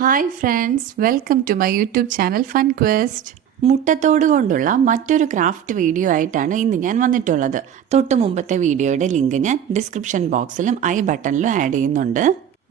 Hi friends, welcome to my YouTube channel fun quest. മുട്ടത്തോട് കൊണ്ടുള്ള മറ്റൊരു ക്രാഫ്റ്റ് വീഡിയോ ആയിട്ടാണ് ഇന്ന് ഞാൻ വന്നിട്ടുള്ളത്. തൊട്ട് മുമ്പത്തെ വീഡിയോയുടെ ലിങ്ക് ഞാൻ ഡിസ്ക്രിപ്ഷൻ ബോക്സിലും ഐ ബട്ടണിലും ആഡ് ചെയ്യുന്നുണ്ട്.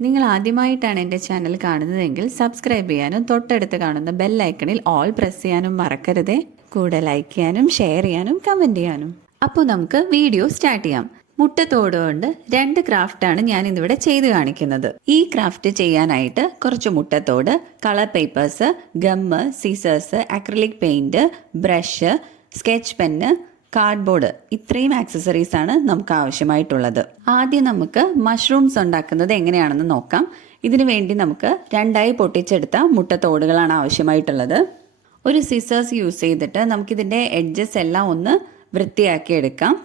നിങ്ങൾ ആദ്യമായിട്ടാണ് എൻ്റെ ചാനൽ കാണുന്നതെങ്കിൽ സബ്സ്ക്രൈബ് ചെയ്യാനും തൊട്ടടുത്ത് കാണുന്ന ബെൽ ഐക്കണിൽ ഓൾ പ്രസ് ചെയ്യാനും മറക്കരുതേ. കൂടെ ലൈക്ക് ചെയ്യാനും ഷെയർ ചെയ്യാനും കമൻറ്റ് ചെയ്യാനും. അപ്പോൾ നമുക്ക് വീഡിയോ സ്റ്റാർട്ട് ചെയ്യാം. മുട്ടത്തോട് കൊണ്ട് രണ്ട് ക്രാഫ്റ്റാണ് ഞാൻ ഇന്നിവിടെ ചെയ്ത് കാണിക്കുന്നത്. ഈ ക്രാഫ്റ്റ് ചെയ്യാനായിട്ട് കുറച്ച് മുട്ടത്തോട്, colour papers, gum, scissors, acrylic paint, brush, sketch pen, cardboard, ഇത്രയും ആക്സസറീസ് ആണ് നമുക്ക് ആവശ്യമായിട്ടുള്ളത്. ആദ്യം നമുക്ക് മഷ്റൂംസ് ഉണ്ടാക്കുന്നത് എങ്ങനെയാണെന്ന് നോക്കാം. ഇതിനു വേണ്ടി നമുക്ക് രണ്ടായി പൊട്ടിച്ചെടുത്ത മുട്ടത്തോടുകളാണ് ആവശ്യമായിട്ടുള്ളത്. ഒരു സിസേഴ്സ് യൂസ് ചെയ്തിട്ട് നമുക്കിതിൻ്റെ എഡ്ജസ് എല്ലാം ഒന്ന് വൃത്തിയാക്കി എടുക്കാം.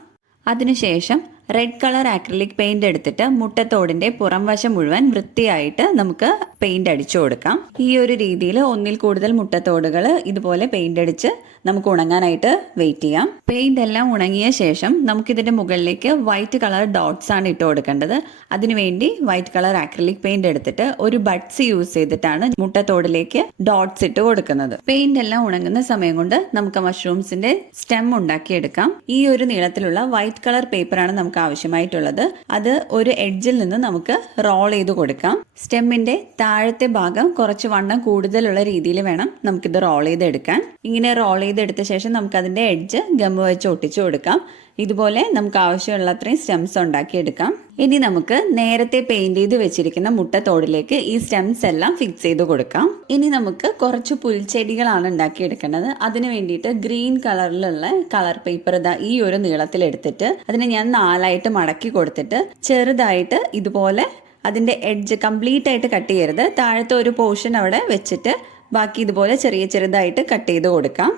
അതിനുശേഷം റെഡ് കളർ ആക്രിലിക് പെയിന്റ് എടുത്തിട്ട് മുട്ടത്തോടിന്റെ പുറം വശം മുഴുവൻ വൃത്തിയായിട്ട് നമുക്ക് പെയിന്റ് അടിച്ചു കൊടുക്കാം. ഈ ഒരു രീതിയിൽ ഒന്നിൽ കൂടുതൽ മുട്ടത്തോടുകൾ ഇതുപോലെ പെയിന്റ് അടിച്ച് നമുക്ക് ഉണങ്ങാനായിട്ട് വെയിറ്റ് ചെയ്യാം. പെയിന്റ് എല്ലാം ഉണങ്ങിയ ശേഷം നമുക്കിതിന്റെ മുകളിലേക്ക് വൈറ്റ് കളർ ഡോട്ട്സ് ആണ് ഇട്ട് കൊടുക്കേണ്ടത്. അതിനുവേണ്ടി വൈറ്റ് കളർ ആക്രിലിക് പെയിന്റ് എടുത്തിട്ട് ഒരു ബഡ്സ് യൂസ് ചെയ്തിട്ടാണ് മുട്ടത്തോടിലേക്ക് ഡോട്ട്സ് ഇട്ട് കൊടുക്കുന്നത്. പെയിന്റ് എല്ലാം ഉണങ്ങുന്ന സമയം കൊണ്ട് നമുക്ക് മഷ്റൂംസിന്റെ സ്റ്റെം ഉണ്ടാക്കിയെടുക്കാം. ഈ ഒരു നീളത്തിലുള്ള വൈറ്റ് കളർ പേപ്പറാണ് നമുക്ക് ആവശ്യമായിട്ടുള്ളത്. അത് ഒരു എഡ്ജിൽ നിന്ന് നമുക്ക് റോൾ ചെയ്ത് കൊടുക്കാം. സ്റ്റെമ്മിന്റെ താഴത്തെ ഭാഗം കുറച്ച് വണ്ണം കൂടുതലുള്ള രീതിയിൽ വേണം നമുക്കിത് റോൾ ചെയ്തെടുക്കാൻ. ഇങ്ങനെ റോൾ ചെയ്തെടുത്ത ശേഷം നമുക്ക് അതിന്റെ എഡ്ജ് ഗമ്മ് വെച്ച് ഒട്ടിച്ചു കൊടുക്കാം. ഇതുപോലെ നമുക്ക് ആവശ്യമുള്ള അത്രയും സ്റ്റെംസ് ഉണ്ടാക്കിയെടുക്കാം. ഇനി നമുക്ക് നേരത്തെ പെയിന്റ് ചെയ്ത് വെച്ചിരിക്കുന്ന മുട്ടത്തോടിലേക്ക് ഈ സ്റ്റെംസ് എല്ലാം ഫിക്സ് ചെയ്ത് കൊടുക്കാം. ഇനി നമുക്ക് കുറച്ച് പുൽച്ചെടികളാണ് ഉണ്ടാക്കിയെടുക്കേണ്ടത്. അതിന് വേണ്ടിയിട്ട് ഗ്രീൻ കളറിലുള്ള കളർ പേപ്പർ ഈ ഒരു നീളത്തിൽ എടുത്തിട്ട് അതിനെ ഞാൻ 4ആയിട്ട് മടക്കി കൊടുത്തിട്ട് ചെറുതായിട്ട് ഇതുപോലെ അതിന്റെ എഡ്ജ് കംപ്ലീറ്റ് ആയിട്ട് കട്ട് ചെയ്യരുത്. താഴത്തെ ഒരു പോർഷൻ അവിടെ വെച്ചിട്ട് ബാക്കി ഇതുപോലെ ചെറിയ ചെറുതായിട്ട് കട്ട് ചെയ്ത് കൊടുക്കാം.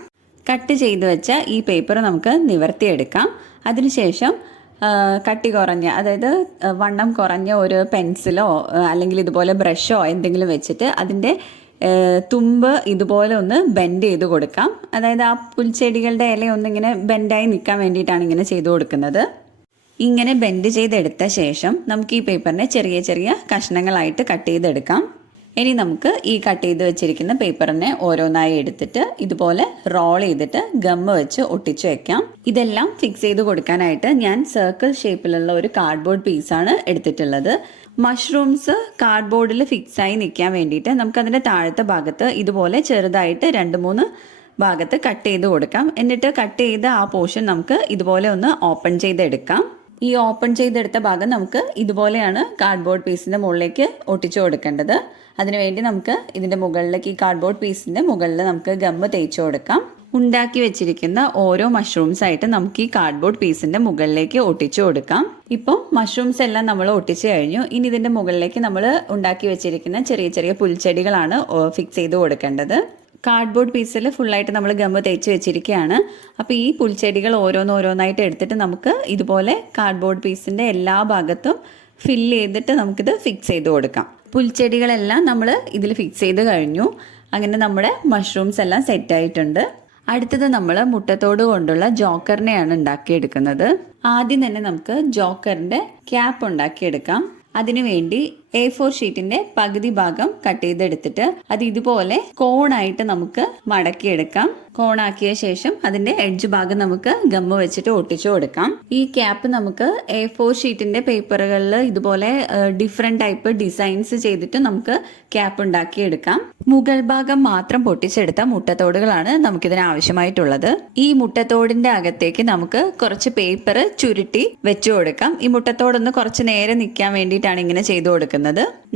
കട്ട് ചെയ്ത് വെച്ച ഈ പേപ്പർ നമുക്ക് നിവർത്തിയെടുക്കാം. അതിനുശേഷം കട്ടി കുറഞ്ഞ, അതായത് വണ്ണം കുറഞ്ഞ ഒരു പെൻസിലോ അല്ലെങ്കിൽ ഇതുപോലെ ബ്രഷോ എന്തെങ്കിലും വെച്ചിട്ട് അതിൻ്റെ തുമ്പ് ഇതുപോലെ ഒന്ന് ബെൻഡ് ചെയ്ത് കൊടുക്കാം. അതായത് ആ പുൽച്ചെടികളുടെ ഇല ഒന്നിങ്ങനെ ബെൻഡായി നിൽക്കാൻ വേണ്ടിയിട്ടാണ് ഇങ്ങനെ ചെയ്ത് കൊടുക്കുന്നത്. ഇങ്ങനെ ബെൻഡ് ചെയ്തെടുത്ത ശേഷം നമുക്ക് ഈ പേപ്പറിനെ ചെറിയ ചെറിയ കഷ്ണങ്ങളായിട്ട് കട്ട് ചെയ്തെടുക്കാം. ഇനി നമുക്ക് ഈ കട്ട് ചെയ്ത് വെച്ചിരിക്കുന്ന പേപ്പറിനെ ഓരോന്നായി എടുത്തിട്ട് ഇതുപോലെ റോൾ ചെയ്തിട്ട് ഗമ്മ് വെച്ച് ഒട്ടിച്ചു വെക്കാം. ഇതെല്ലാം ഫിക്സ് ചെയ്ത് കൊടുക്കാനായിട്ട് ഞാൻ സർക്കിൾ ഷേപ്പിലുള്ള ഒരു കാർഡ്ബോർഡ് പീസാണ് എടുത്തിട്ടുള്ളത്. മഷ്റൂംസ് കാർഡ്ബോർഡിൽ ഫിക്സ് ആയി നിൽക്കാൻ വേണ്ടിയിട്ട് നമുക്ക് അതിൻ്റെ താഴത്തെ ഭാഗത്ത് ഇതുപോലെ ചെറുതായിട്ട് 2-3 ഭാഗത്ത് കട്ട് ചെയ്ത് കൊടുക്കാം. എന്നിട്ട് കട്ട് ചെയ്ത ആ പോർഷൻ നമുക്ക് ഇതുപോലെ ഒന്ന് ഓപ്പൺ ചെയ്തെടുക്കാം. ഈ ഓപ്പൺ ചെയ്തെടുത്ത ഭാഗം നമുക്ക് ഇതുപോലെയാണ് കാർഡ്ബോർഡ് പീസിന്റെ മുകളിലേക്ക് ഒട്ടിച്ചു കൊടുക്കേണ്ടത്. അതിനുവേണ്ടി നമുക്ക് ഇതിന്റെ മുകളിലേക്ക്, ഈ കാർഡ്ബോർഡ് പീസിന്റെ മുകളിൽ നമുക്ക് ഗമ്മ് തേച്ച് കൊടുക്കാം. ഉണ്ടാക്കി വെച്ചിരിക്കുന്ന ഓരോ മഷ്റൂംസ് ആയിട്ട് നമുക്ക് ഈ കാർഡ്ബോർഡ് പീസിന്റെ മുകളിലേക്ക് ഒട്ടിച്ചു കൊടുക്കാം. ഇപ്പം മഷ്റൂംസ് എല്ലാം നമ്മൾ ഒട്ടിച്ചു കഴിഞ്ഞു. ഇനി ഇതിന്റെ മുകളിലേക്ക് നമ്മൾ ഉണ്ടാക്കി വെച്ചിരിക്കുന്ന ചെറിയ ചെറിയ പുൽച്ചെടികളാണ് ഫിക്സ് ചെയ്ത് കൊടുക്കേണ്ടത്. കാർഡ്ബോർഡ് പീസിൽ ഫുള്ളായിട്ട് നമ്മൾ ഗമ്മ് തേച്ച് വെച്ചിരിക്കുകയാണ്. അപ്പോൾ ഈ പുൽച്ചെടികൾ ഓരോന്നായിട്ട് എടുത്തിട്ട് നമുക്ക് ഇതുപോലെ കാർഡ്ബോർഡ് പീസിൻ്റെ എല്ലാ ഭാഗത്തും ഫില്ല് ചെയ്തിട്ട് നമുക്കിത് ഫിക്സ് ചെയ്ത് കൊടുക്കാം. പുൽച്ചെടികളെല്ലാം നമ്മൾ ഇതിൽ ഫിക്സ് ചെയ്ത് കഴിഞ്ഞു. അങ്ങനെ നമ്മുടെ മഷ്റൂംസ് എല്ലാം സെറ്റായിട്ടുണ്ട്. അടുത്തത് നമ്മൾ മുട്ടത്തോട് കൊണ്ടുള്ള ജോക്കറിനെയാണ് ഉണ്ടാക്കിയെടുക്കുന്നത്. ആദ്യം തന്നെ നമുക്ക് ജോക്കറിൻ്റെ ക്യാപ്പ് ഉണ്ടാക്കിയെടുക്കാം. അതിനുവേണ്ടി A4 ഷീറ്റിന്റെ പകുതി ഭാഗം കട്ട് ചെയ്തെടുത്തിട്ട് അത് ഇതുപോലെ കോണായിട്ട് നമുക്ക് മടക്കിയെടുക്കാം. കോണാക്കിയ ശേഷം അതിന്റെ എഡ്ജ് ഭാഗം നമുക്ക് ഗമ്മ് വെച്ചിട്ട് ഒട്ടിച്ചു കൊടുക്കാം. ഈ ക്യാപ്പ് നമുക്ക് A4 ഷീറ്റിന്റെ പേപ്പറുകളിൽ ഇതുപോലെ ഡിഫറെന്റ് ടൈപ്പ് ഡിസൈൻസ് ചെയ്തിട്ട് നമുക്ക് ക്യാപ്പ് ഉണ്ടാക്കിയെടുക്കാം. മുകൾ ഭാഗം മാത്രം പൊട്ടിച്ചെടുത്ത മുട്ടത്തോടുകളാണ് നമുക്കിതിന് ആവശ്യമായിട്ടുള്ളത്. ഈ മുട്ടത്തോടിന്റെ അകത്തേക്ക് നമുക്ക് കുറച്ച് പേപ്പർ ചുരുട്ടി വെച്ചു കൊടുക്കാം. ഈ മുട്ടത്തോടൊന്ന് കുറച്ച് നേരെ നിൽക്കാൻ വേണ്ടിയിട്ടാണ് ഇങ്ങനെ ചെയ്തു കൊടുക്കുന്നത്.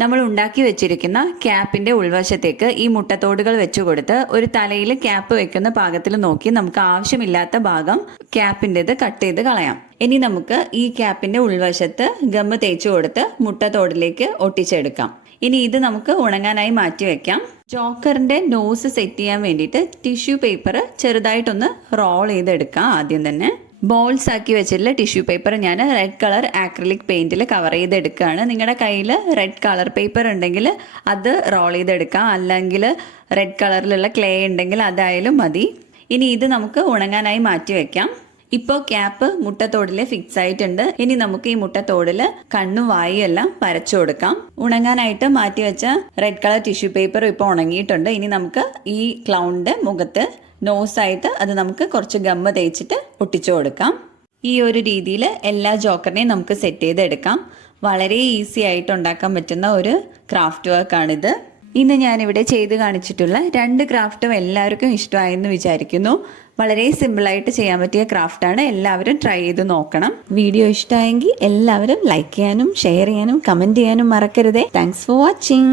നമ്മൾ ഉണ്ടാക്കി വെച്ചിരിക്കുന്ന ക്യാപ്പിന്റെ ഉൾവശത്തേക്ക് ഈ മുട്ടത്തോടുകൾ വെച്ചു കൊടുത്ത് ഒരു തലയിൽ ക്യാപ്പ് വെക്കുന്ന പാകത്തിൽ നോക്കി നമുക്ക് ആവശ്യമില്ലാത്ത ഭാഗം ക്യാപ്പിൻ്റെത് കട്ട് ചെയ്ത് കളയാം. ഇനി നമുക്ക് ഈ ക്യാപ്പിന്റെ ഉൾവശത്ത് ഗമ്മ് തേച്ചു കൊടുത്ത് മുട്ടത്തോടിലേക്ക് ഒട്ടിച്ചെടുക്കാം. ഇനി ഇത് നമുക്ക് ഉണങ്ങാനായി മാറ്റി വെക്കാം. ജോക്കറിന്റെ നോസ് സെറ്റ് ചെയ്യാൻ വേണ്ടിയിട്ട് ടിഷ്യൂ പേപ്പർ ചെറുതായിട്ടൊന്ന് റോൾ ചെയ്തെടുക്കാം. ആദ്യം തന്നെ ബോൾസ് ആക്കി വെച്ചിട്ടുള്ള ടിഷ്യൂ പേപ്പർ ഞാൻ റെഡ് കളർ ആക്രിലിക് പെയിന്റിൽ കവർ ചെയ്തെടുക്കുകയാണ്. നിങ്ങളുടെ കയ്യിൽ റെഡ് കളർ പേപ്പർ ഉണ്ടെങ്കിൽ അത് റോൾ ചെയ്തെടുക്കാം. അല്ലെങ്കിൽ റെഡ് കളറിലുള്ള ക്ലേ ഉണ്ടെങ്കിൽ അതായാലും മതി. ഇനി ഇത് നമുക്ക് ഉണങ്ങാനായി മാറ്റി വെക്കാം. ഇപ്പോൾ ക്യാപ്പ് മുട്ടത്തോടിൽ ഫിക്സ് ആയിട്ടുണ്ട്. ഇനി നമുക്ക് ഈ മുട്ടത്തോടിൽ കണ്ണും വായും എല്ലാം വരച്ചു കൊടുക്കാം. ഉണങ്ങാനായിട്ട് മാറ്റി വെച്ച റെഡ് കളർ ടിഷ്യൂ പേപ്പർ ഇപ്പോൾ ഉണങ്ങിയിട്ടുണ്ട്. ഇനി നമുക്ക് ഈ ക്ലൗണിന്റെ മുഖത്ത് നോസായിട്ട് അത് നമുക്ക് കുറച്ച് ഗമ്മ് തേച്ചിട്ട് ഒട്ടിച്ചു കൊടുക്കാം. ഈ ഒരു രീതിയിൽ എല്ലാ ജോക്കറിനെയും നമുക്ക് സെറ്റ് ചെയ്തെടുക്കാം. വളരെ ഈസി ആയിട്ട് ഉണ്ടാക്കാൻ പറ്റുന്ന ഒരു ക്രാഫ്റ്റ് വർക്കാണിത്. ഇന്ന് ഞാനിവിടെ ചെയ്ത് കാണിച്ചിട്ടുള്ള 2 ക്രാഫ്റ്റും എല്ലാവർക്കും ഇഷ്ടമായെന്ന് വിചാരിക്കുന്നു. വളരെ സിമ്പിളായിട്ട് ചെയ്യാൻ പറ്റിയ ക്രാഫ്റ്റാണ്. എല്ലാവരും ട്രൈ ചെയ്ത് നോക്കണം. വീഡിയോ ഇഷ്ടമായെങ്കിൽ എല്ലാവരും ലൈക്ക് ചെയ്യാനും ഷെയർ ചെയ്യാനും കമൻറ്റ് ചെയ്യാനും മറക്കരുതേ. Thanks for watching.